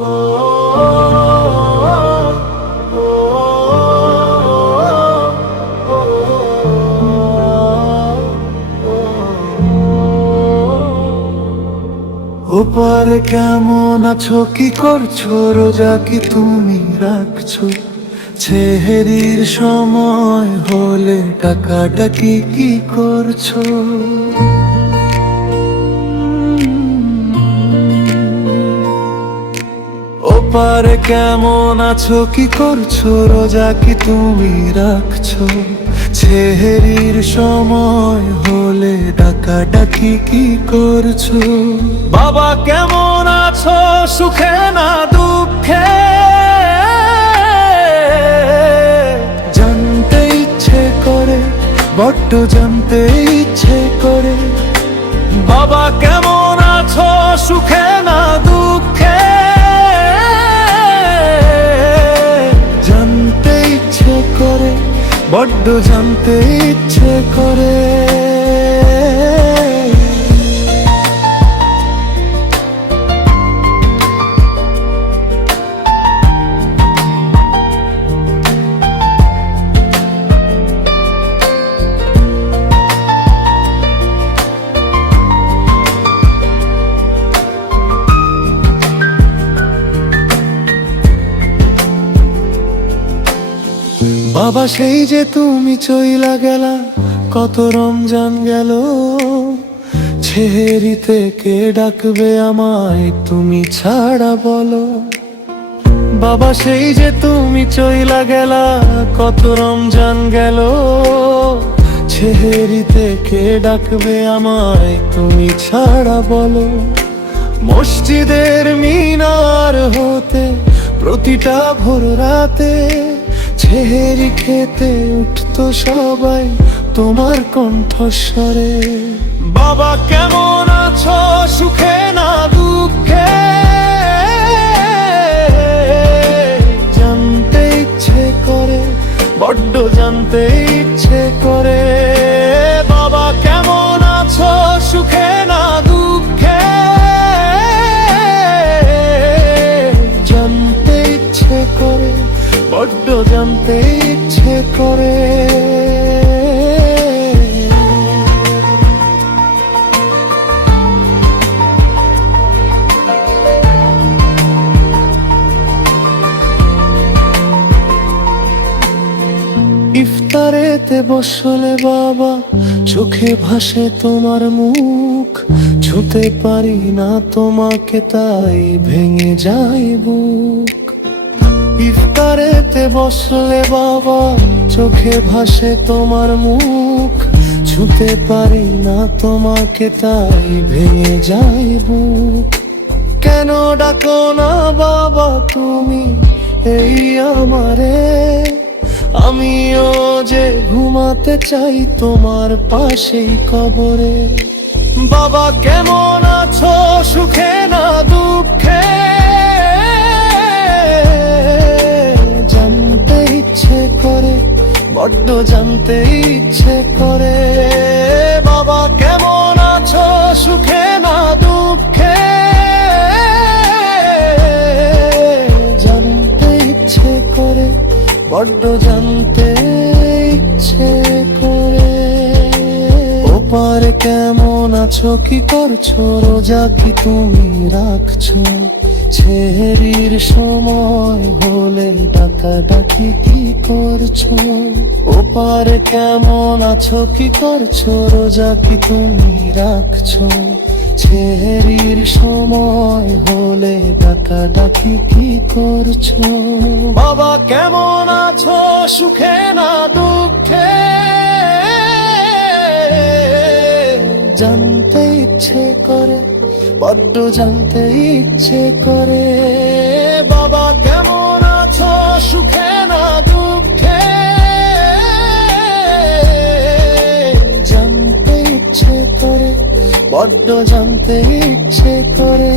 ওপারে কেমন আছো, কি করছো, রোজা কি তুমি রাখছো? সেহরির সময় হলে ডাকাডাকি কি করছো? ওপারে কেমন আছো, কি করছো, রোজা কি তুমি রাখছো? সেহরির সময় হলে ডাকাডাকি কি করছো? বাবা কেমন আছো, সুখে না দুঃখে? জানতে ইচ্ছে করে, বড্ড জানতে ইচ্ছে করে। বাবা কেমন আছো, সুখে না দুঃখে? জানতে ইচ্ছে করে, বড্ড জানতে ইচ্ছে করে। বাবা সেই যে তুমি চইলা গেলা, কত রমজান গেল। ছেহেরি থেকে ডাকবে আমায় তুমি ছাড়া বলো? বাবা সেই যে তুমি চইলা গেলা, কত রমজান গেল। ছেহেরি থেকে ডাকবে আমায় তুমি ছাড়া বলো? মসজিদের মিনার হতে প্রতিটা ভোর রাতে সেহরি খেতে উঠতো সবাই তোমার কণ্ঠস্বরে। বাবা কেমন আছো, সুখে না দুঃখে? জানতে ইচ্ছে করে, বড্ড জানতে ইচ্ছে করে। বাবা কেমন আছো, সুখে না দুঃখে? জানতে ইচ্ছে করে, বড্ড জানতে ইচ্ছে করে। ইফতারেতে বসলে বাবা চোখে ভাসে তোমার মুখ। ছুঁতে পারি না তোমাকে তাই ভেঙে যায় বুক। ইফতারেতে বসলে বাবা চোখে ভাসে তোমার মুখ। ছুঁতে পারি না তোমাকে তাই ভেঙে যায় বুক। কেন ডাকো না বাবা তুমি এই আমারে? আমিও যে ঘুমাতে চাই তোমার পাশেই কবরে। বাবা কেমন আছো, সুখে না দুঃখে? জানতে ইচ্ছে করে, বড্ড জানতে ইচ্ছে করে। বাবা কেমন আছো, সুখে না দুঃখে? জানতে ইচ্ছে করে, বড্ড জানতে ইচ্ছে করে। ওপারে কেমন আছো, কি করছো, রোজা কি তুমি রাখছো? সেহরির সময় হলে ডাকাডাকি কি করছো? ওপারে কেমন আছো, কি করছো, রোজা কি তুমি রাখছো? সেহরির সময় হলে ডাকাডাকি কি করছো? বাবা কেমন আছো, সুখে না দুঃখে? জানতে ইচ্ছে করে, বড্ড জানতে ইচ্ছে করে। বাবা কেমন আছো, সুখে না দুঃখে? জানতে ইচ্ছে করে, বড্ড জানতে ইচ্ছে করে।